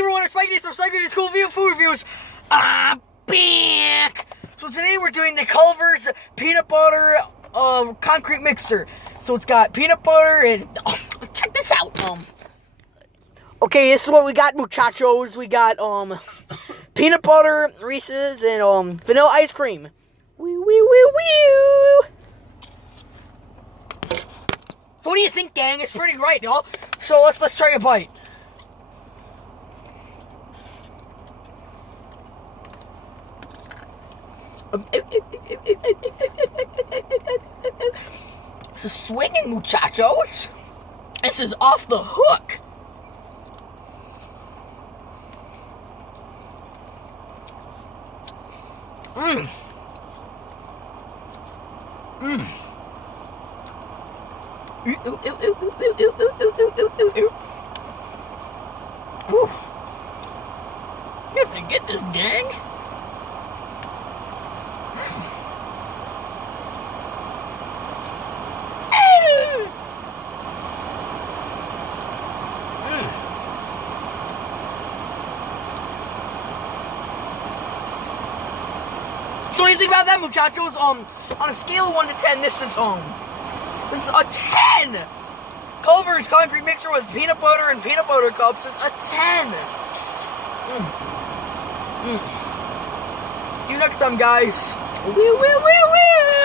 everyone, it's Mike from Cycling School View Food Reviews. I'm back. So today we're doing the Culvers peanut butter concrete mixer. So it's got peanut butter and check this out. Okay, this is what we got, muchachos. We got peanut butter, Reese's, and vanilla ice cream. Wee wee wee wee. So what do you think, gang? It's pretty great, y'all. So let's try a bite. This is swinging, muchachos. This is off the hook. Mmm. Mmm. You have to get this, gang. So what do you think about that, muchachos? On a scale of 1 to 10, this is a 10. Culver's concrete mixer with peanut butter and peanut butter cups is a 10. See you next time, guys. Woo, woo, woo, woo.